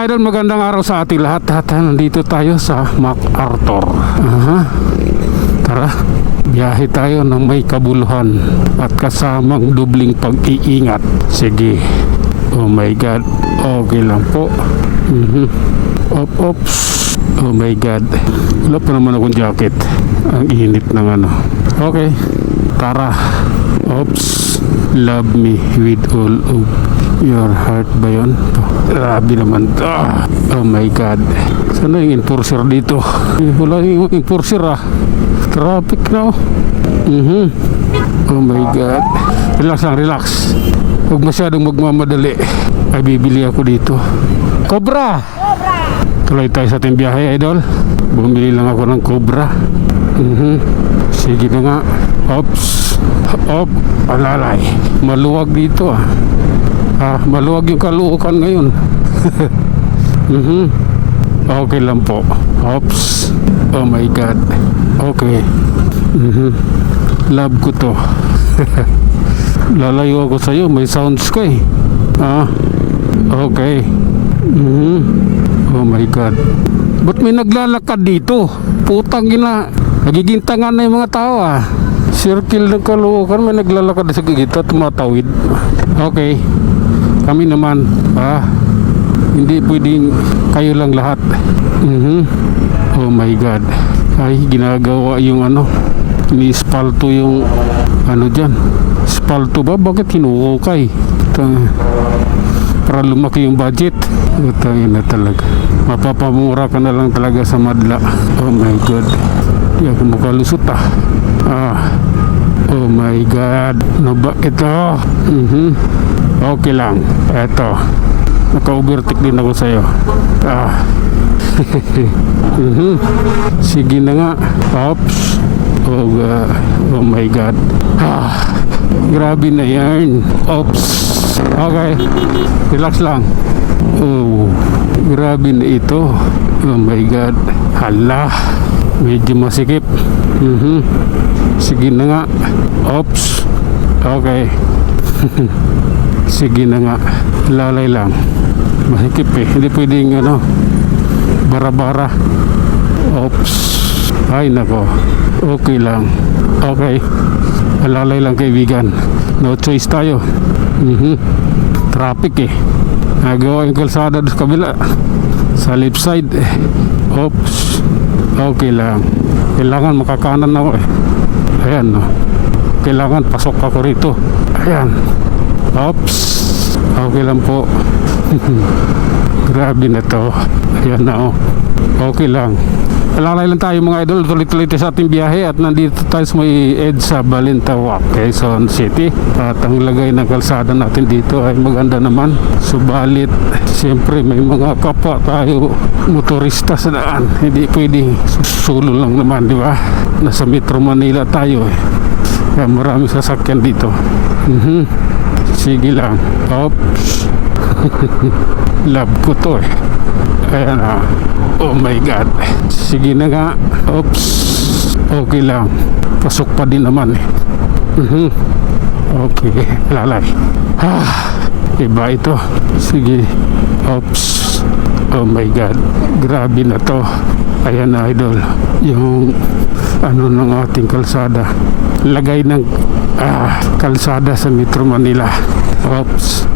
mga idol, magandang araw sa ating lahat. Nandito tayo sa MacArthur. Tara, biyahe tayo ng may kabuluhan at kasamang dubling pag-iingat. Sige. Oh my God. Okay lang po. Ops. Oh my God. Wala pa naman akong jacket. Ang init ng ano. Okay. Tara. Ops. Love me with all of your heart ba yun? Grabe naman. Oh my God. Sana yung enforcer dito? Wala yung enforcer Traffic na. Oh my God. Relax lang, relax. Huwag masyadong magmamadali. Ay bibili ako dito. Cobra! Tuloy tayo sa ating biyahe, idol. Bumili lang ako ng Cobra. Sige na nga. Ops. Alalay. Maluwag dito maluwag yung kaluukan ngayon. Okay lang po. Ops. Oh my God. Okay. Love ko to. Lalayo ako sa'yo. May sounds ka Okay. Oh my God. Ba't may naglalakad dito? Putang ina. Nagiging tanga na yung mga tao Circle ng kaluukan. May naglalakad sa gitna. Tumatawid. Okay. Kami naman hindi pwedeng kayo lang lahat. Oh my God. Ay ginagawa yung ini-spalto yung dyan. Spalto ba? Bakit hinukay? Para lumaki yung budget. Utangin na talaga. Mapapamura ka na lang talaga sa madla. Oh my God. Di ako makalusot Oh my God. Ano ba ito? Okay lang. Eto. Naka-overtake din ako sa'yo. Sige na nga. Ops. Oh my God. Grabe na yan. Ops. Okay. Relax lang. Oh. Grabe na ito. Oh my God. Hala. Medyo masikip. Sige na nga. Ops. Okay. Sige na nga. Lalay lang. Masikip Hindi pwedeng bara-bara. Ops. Ay nako. Okay lang. Okay. Lalay lang kaibigan. No choice tayo. Traffic nagawa yung kalsada sa kabila. Sa left side Ops. Okay lang. Kailangan makakanan ako Ayan Kailangan pasok ako rito. Ayan. Ops. Okay lang po. Grabe na to. Ayan na Okay lang. Alalay lang tayo mga idol. Tuloy-tuloy tayo sa ating biyahe at nandito tayo sa may EDSA Balintawak, Quezon City. At ang lagay ng kalsada natin dito ay maganda naman. Subalit siyempre may mga kapwa tayo motorista sa daan. Hindi pwedeng sulo lang naman, di ba? Nasa Metro Manila tayo Kaya marami sasakyan dito. Sige lang. Oops. Love ko to Ayan Oh my God. Sige na nga. Oops. Okay lang. Pasok pa din naman Okay. Lalay. Iba ito. Sige. Oops. Oh my God. Grabe na to. Ayan na idol. Yung ng ating kalsada. Lagay ng kalsada sa Metro Manila. Oops.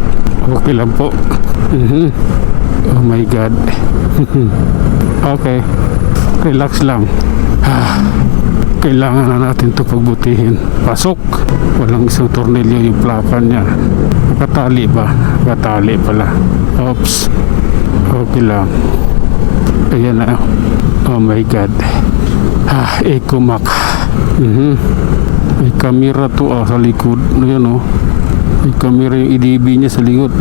Okay lang po. Oh my God. Okay. Relax lang. Kailangan na natin ito pagbutihin. Pasok. Walang isang tornilyo yung plaka niya. Nakatali ba? Nakatali pala. Oops. Okay lang. Ayan na. Oh my God. Ecomac. May camera to sa likod. Ayan may camera yung EDB niya sa likod.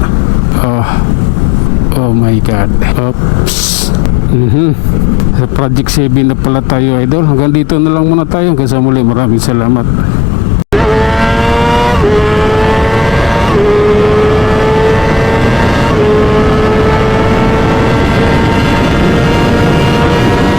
Oh my God. Oops. Sa Project 7 na pala tayo idol. Hanggang dito na lang muna tayo. Hanggang sa muli. Maraming salamat.